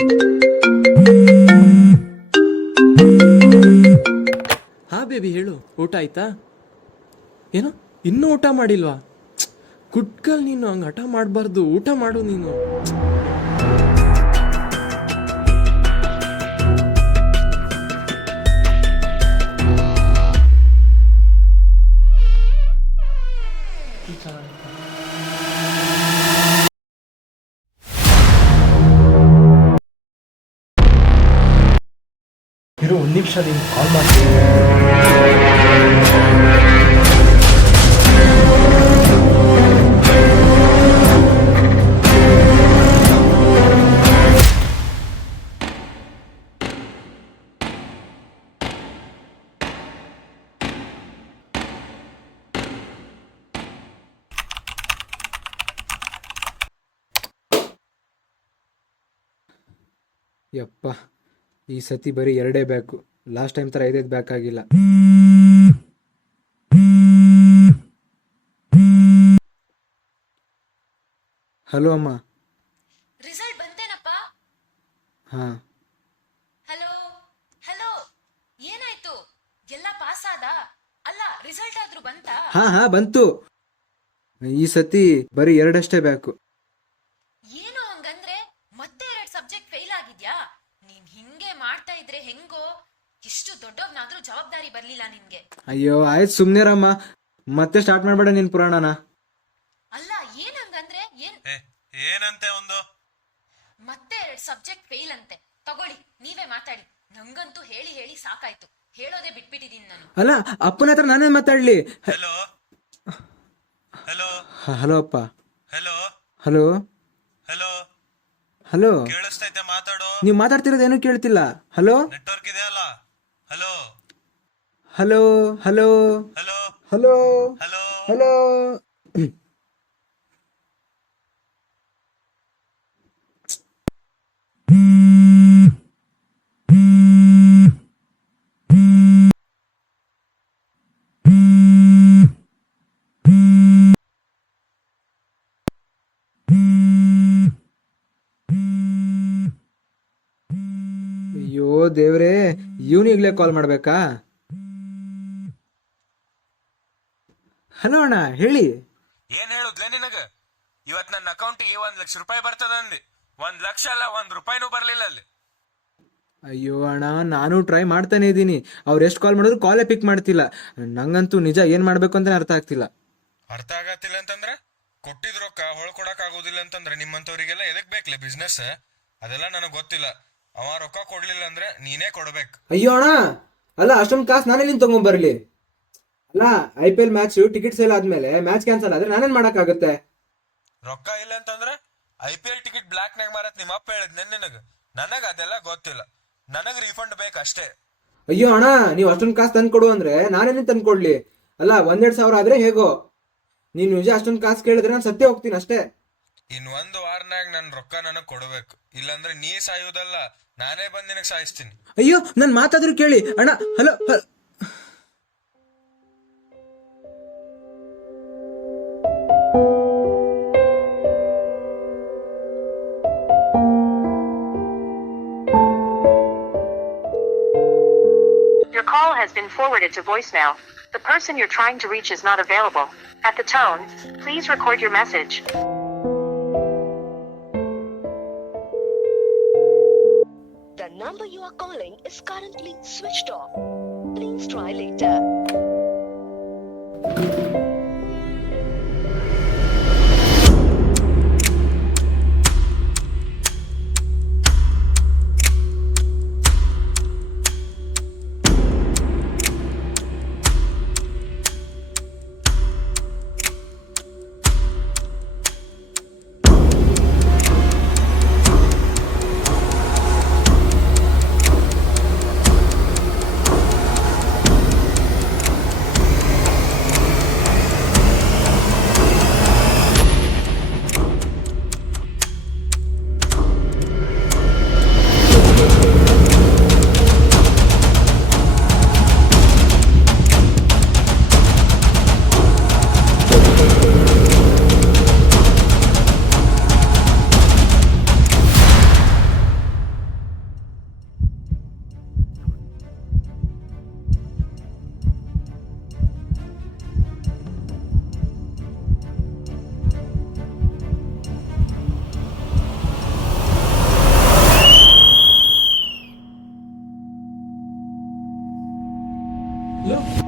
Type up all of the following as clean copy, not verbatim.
ಹಾ ಬೇಬಿ ಹೇಳು, ಊಟ ಆಯ್ತಾ? ಏನು ಇನ್ನೂ ಊಟ ಮಾಡಿಲ್ವಾ? ಕುಟ್ಕಲ್ ನೀನು ಹಂಗೆ ಹಠ ಮಾಡಬಾರ್ದು, ಊಟ ಮಾಡು ನೀನು. ಇರು, ಒಂದು ನಿಮಿಷ, ನೀನು ಕಾಲ್ ಮಾಡ್ತೀನಿ. ಯಪ್ಪ, ಈ ಸತಿ ಬರೀ 2 ಬ್ಯಾಕು. ಲಾಸ್ಟ್ ಟೈಮ್ ಥರ 5 ಬ್ಯಾಕ್ ಆಗಿಲ್ಲ. ಹಲೋ ಅಮ್ಮ. ರಿಸಲ್ಟ್ ಬಂತೇನಪ್ಪ? ಹಾ. ಹಲೋ ಹಲೋ, ಏನಾಯ್ತು? ಎಲ್ಲ ಪಾಸ್ ಆದ? ಅಲ್ಲ, ರಿಸಲ್ಟ್ ಆದ್ರೂ ಬಂತಾ? ಹಾ ಬಂತು. ಈ ಸತಿ ಬರೀ 2 ಅಷ್ಟೇ ಬ್ಯಾಕು. ಏನು ಹಂಗಂದ್ರೆ ಮತ್ತೆ 2 ಸಬ್ಜೆಕ್ಟ್ ಫೇಲ್ ಆಗಿದ್ಯಾ? ನೀನ್ ಹಿಂಗೆ ಮಾಡ್ತಾ ಇದ್ರೆ ಹೆಂಗೋ? ಇಷ್ಟು ದೊಡ್ಡವನಾದ್ರೂ ಜವಾಬ್ದಾರಿ ಬರ್ಲಿಲ್ಲ ನಿನ್ಗೆ. ಅಯ್ಯೋ ಆಯ್ತು, ಸುಮ್ನೆರಮ್ಮ. ಮತ್ತೆ ಸ್ಟಾರ್ಟ್ ಮಾಡ್ಬೇಡ ನಿನ್ ಪುರಾಣನ. ಅಲ್ಲ, ಏನ್ ಹಂಗಂದ್ರೆ ಏನಂತೆ ಒಂದು ಮತ್ತೆ 2 ಸಬ್ಜೆಕ್ಟ್ ಫೇಲ್ ಅಂತೆ. ತಗೊಳ್ಳಿ, ನೀವೇ ಮಾತಾಡಿ. ನಂಗಂತೂ ಹೇಳಿ ಹೇಳಿ ಸಾಕಾಯ್ತು. ಹೇಳೋದೇ ಬಿಟ್ಬಿಟ್ಟಿದೀನಿ ನಾನು. ಅಲ್ಲ, ಅಪ್ಪನ ಹತ್ರ ನಾನೇ ಮಾತಾಡ್ಲಿ. ಹಲೋ ಹಲೋ ಹಲೋ ಅಪ್ಪ. Hello hello hello hello. ಕೇಳಿಸ್ತೈತೆ? ಮಾತಾಡೋ. ನೀವು ಮಾತಾಡ್ತಿರೋದೇನು ಕೇಳ್ತಿಲ್ಲ. ಹಲೋ ನೆಟ್ವರ್ಕ್ ಇದೆ ಅಲ್ಲ? Hello hello hello hello hello hello hello. ಅಯ್ಯೋ ದೇವ್ರೇ, ಇವನಿಗ್ಲೇ ಕಾಲ್ ಮಾಡ್ಬೇಕಾ? ಹಲೋ ಅಣ್ಣ, ಹೇಳಿ. ಏನ್ ಹೇಳುದ್ಲೆ ನಿನಗ? ಇವತ್ ನನ್ನ ಅಕೌಂಟಿಗೆ 1,00,000 ರೂಪಾಯಿ ಬರ್ತದ ಅಂದಿ. 1,00,000 ಅಲ್ಲ, 1 ರೂಪಾಯಿನೂ ಬರ್ಲಿಲ್ಲ ಅಲ್ಲಿ. ಅಯ್ಯೋ ಅಣ್ಣ, ನಾನು ಟ್ರೈ ಮಾಡ್ತಾನೆ ಇದ್ದೀನಿ. ಅವ್ರು ಎಷ್ಟು ಕಾಲ್ ಮಾಡಿದ್ರು ಕಾಲೇ ಪಿಕ್ ಮಾಡ್ತಿಲ್ಲ. ನಂಗಂತೂ ನಿಜ ಏನ್ ಮಾಡ್ಬೇಕು ಅಂತಾನೆ ಅರ್ಥ ಆಗ್ತಿಲ್ಲ. ಅರ್ಥ ಆಗತ್ತಿಲ್ಲ ಅಂತಂದ್ರೆ ಕೊಟ್ಟಿದ್ ರೊಕ್ಕ ಹೊಳ್ಕೊಡಕ್ ಆಗೋದಿಲ್ಲ ಅಂತಂದ್ರೆ ನಿಮ್ಮಂತವ್ರಿಗೆಲ್ಲ ಎದಕ್ ಬೇಕ್ಲೆ ಬಿಸ್ನೆಸ್? ಅದೆಲ್ಲ ನನಗ್ ಗೊತ್ತಿಲ್ಲ. ಅವ ರೊಕ್ಕ ಕೊಡ್ಲಿಲ್ಲ ಅಂದ್ರೆ ನೀನೇ ಕೊಡ್ಬೇಕು. ಅಯ್ಯೋ ಅಣ್ಣ, ಅಲ್ಲ ಅಷ್ಟೊಂದು ಕಾಸು ನಾನೇನಿನ್ ತಗೊಂಡ್ಬರ್ಲಿ? ಅಲ್ಲ, IPL ಮ್ಯಾಚ್ ಟಿಕೆಟ್ ಸೇಲ್ ಆದ್ಮೇಲೆ ಮ್ಯಾಚ್ ಕ್ಯಾನ್ಸಲ್ ಆದ್ರೆ ನಾನೇನ್ ಮಾಡಕ್ಕಾಗತ್ತೆ? ರೊಕ್ಕ ಇಲ್ಲ ಅಂತಂದ್ರೆ IPL ಟಿಕೆಟ್ ಬ್ಲಾಕ್ ನಾಗ ಮಾರತ್ ನಿಮ್ಮ ಅಪ್ಪ ಹೇಳಿದ್ನೆ ನಿನಗ. ನನಗ ಅದೆಲ್ಲ ಗೊತ್ತಿಲ್ಲ. ನನಗ್ ರಿಫಂಡ್ ಬೇಕಷ್ಟೇ. ಅಯ್ಯೋ ಅಣ್ಣ, ನೀವು ಅಷ್ಟೊಂದು ಕಾಸು ತಂದ್ಕೊಡು ಅಂದ್ರೆ ನಾನೇನಿನ್ ತಂದ್ಕೊಡ್ಲಿ? ಅಲ್ಲ, 1-2 ಸಾವಿರ ಆದ್ರೆ ಹೇಗೋ. ನೀನು ನಿಜ ಅಷ್ಟೊಂದು ಕಾಸು ಕೇಳಿದ್ರೆ ನಾನು ಸತ್ಯ ಹೋಗ್ತೀನಿ ಅಷ್ಟೇ. ಇನ್ 1 ವಾರನಾಗ ನನ್ ರೊಕ್ಕ ನನಗ್ ಕೊಡ್ಬೇಕು. ಇಲ್ಲಾಂದ್ರೆ ನೀ ಸಾಯುವುದಲ್ಲ, ನಾನೇ ಬಂದ್ ನಿನಗ್ ಸಾಯಿಸ್ತೀನಿ. ಅಯ್ಯೋ, ನನ್ ಮಾತಾದ್ರೂ ಕೇಳಿ ಅಣ್ಣ. Hello. Your call has been forwarded to voicemail. The person you're trying to reach is not available. At the tone, please record your message. The number you are calling is currently switched off. Please try later.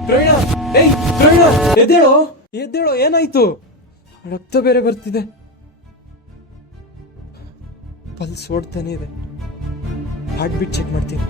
ಪ್ರವೀಣ, ಏಯ್ ಪ್ರವೀಣ, ಎದ್ದೇಳೋ ಎದ್ದೇಳೋ, ಏನಾಯ್ತು? ರಕ್ತ ಬೇರೆ ಬರ್ತಿದೆ, pulse ಓಡ್ತಾನೆ ಇದೆ. Heart beat check ಮಾಡ್ತೀನಿ.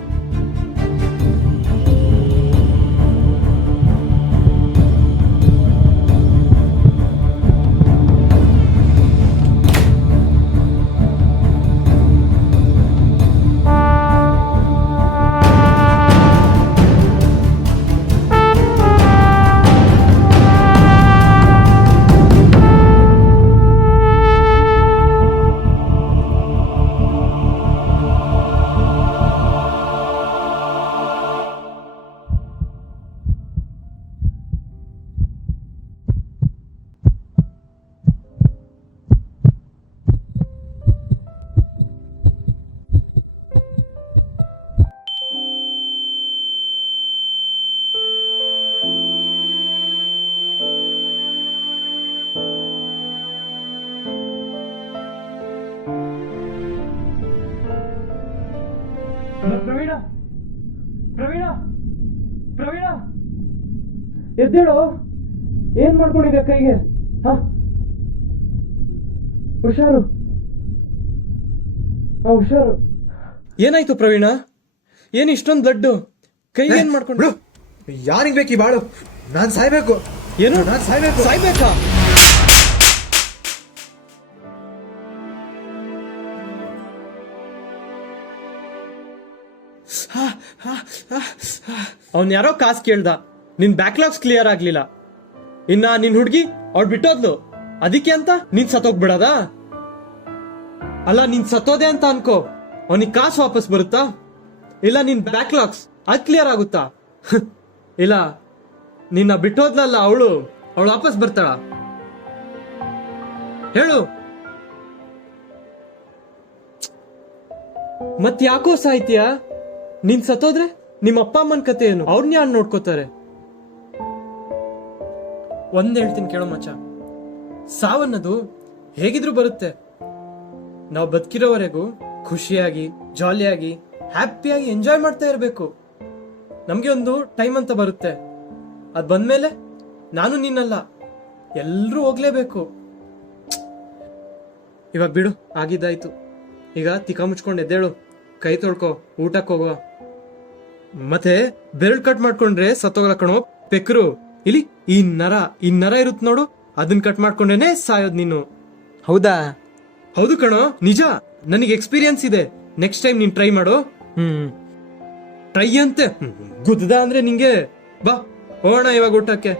ಪ್ರವೀಣ, ಪ್ರವೀಣ, ಪ್ರವೀಣ, ಎದ್ದೇಳೋ, ಏನ್ ಮಾಡ್ಕೊಂಡಿದ್ಯಾ ಕೈಗೆ? ಹ, ಹುಷಾರು, ಹುಷಾರು. ಏನಾಯ್ತು ಪ್ರವೀಣ? ಏನ್ ಇಷ್ಟೊಂದು ಬ್ಲಡ್? ಕೈಗೆ ಏನ್ ಮಾಡ್ಕೊಂಡು? ಯಾರಿಗ್ ಬೇಕು ಈ ಬಾಳು? ನಾನ್ ಸಾಯ್ಬೇಕು. ಏನು? ನಾನ್ ಸಾಯ್ಬೇಕು. ಸಾಯ್ಬೇಕಾ? ಅವನ್ ಯಾರೋ ಕಾಸು ಕೇಳ್ದ, ನಿನ್ ಬ್ಯಾಕ್ಲಾಗ್ಸ್ ಕ್ಲಿಯರ್ ಆಗ್ಲಿಲ್ಲ. ಇನ್ನ ನಿನ್ ಹುಡ್ಗಿ ಅವ್ಳು ಬಿಟ್ಟೋದ್ಲು, ಅದಕ್ಕೆ ಅಂತ ನೀನ್ ಸತ್ತೋಗ್ಬಿಡದ? ಅಲ್ಲ, ನೀನ್ ಸತ್ತೋದೆ ಅಂತ ಅನ್ಕೋ, ಅವನಿಗೆ ಕಾಸು ವಾಪಸ್ ಬರುತ್ತಾ? ಇಲ್ಲ ನಿನ್ ಬ್ಯಾಕ್ಲಾಗ್ಸ್ ಅದ್ ಕ್ಲಿಯರ್ ಆಗುತ್ತಾ? ಇಲ್ಲ ನಿನ್ನ ಬಿಟ್ಟೋದ್ಲಲ್ಲ ಅವಳು ವಾಪಸ್ ಬರ್ತಾಳ? ಹೇಳು. ಮತ್ ಯಾಕೋ ಸಾಯ್ತೀಯ? ನೀನ್ ಸತ್ತೋದ್ರೆ ನಿಮ್ಮ ಅಪ್ಪ ಅಮ್ಮನ ಕತೆ ಏನು? ಅವ್ರನ್ನ ಯಾರು ನೋಡ್ಕೋತಾರೆ? ಒಂದ್ ಹೇಳ್ತೀನಿ ಕೇಳೋ ಮಚ್ಚ, ಸಾವನ್ನದು ಹೇಗಿದ್ರು ಬರುತ್ತೆ. ನಾವು ಬದುಕಿರೋವರೆಗೂ ಖುಷಿಯಾಗಿ, ಜಾಲಿಯಾಗಿ, ಹ್ಯಾಪಿಯಾಗಿ ಎಂಜಾಯ್ ಮಾಡ್ತಾ ಇರಬೇಕು. ನಮ್ಗೆ ಒಂದು ಟೈಮ್ ಅಂತ ಬರುತ್ತೆ, ಅದ್ ಬಂದ್ಮೇಲೆ ನಾನು ನೀನಲ್ಲ, ಎಲ್ರೂ ಹೋಗ್ಲೇಬೇಕು. ಇವಾಗ ಬಿಡು, ಆಗಿದ್ದಾಯ್ತು. ಈಗ ತಿಕ್ಕ ಮುಚ್ಕೊಂಡು ಎದ್ದೇಳು, ಕೈ ತೊಳ್ಕೊ, ಊಟಕ್ಕೆ ಹೋಗುವ. ಮತ್ತೆ ಬೆರಳು ಕಟ್ ಮಾಡ್ಕೊಂಡ್ರೆ ಸತ್ತೋಗಲ್ಲ ಕಣೋ ಪೆಕ್ರು. ಇಲ್ಲಿ ಈ ನರ ಇರುತ್ ನೋಡು, ಅದನ್ನ ಕಟ್ ಮಾಡ್ಕೊಂಡೇನೆ ಸಾಯೋದ್ ನೀನು. ಹೌದಾ? ಹೌದು ಕಣೋ, ನಿಜ. ನನಗೆ ಎಕ್ಸ್ಪೀರಿಯನ್ಸ್ ಇದೆ. ನೆಕ್ಸ್ಟ್ ಟೈಮ್ ನೀನ್ ಟ್ರೈ ಮಾಡು. ಟ್ರೈ ಅಂತೆ ಗುದ್ದದ ಅಂದ್ರೆ ನಿಂಗೆ. ಬಾ ಹೋಗೋಣ ಇವಾಗ ಊಟಕ್ಕೆ.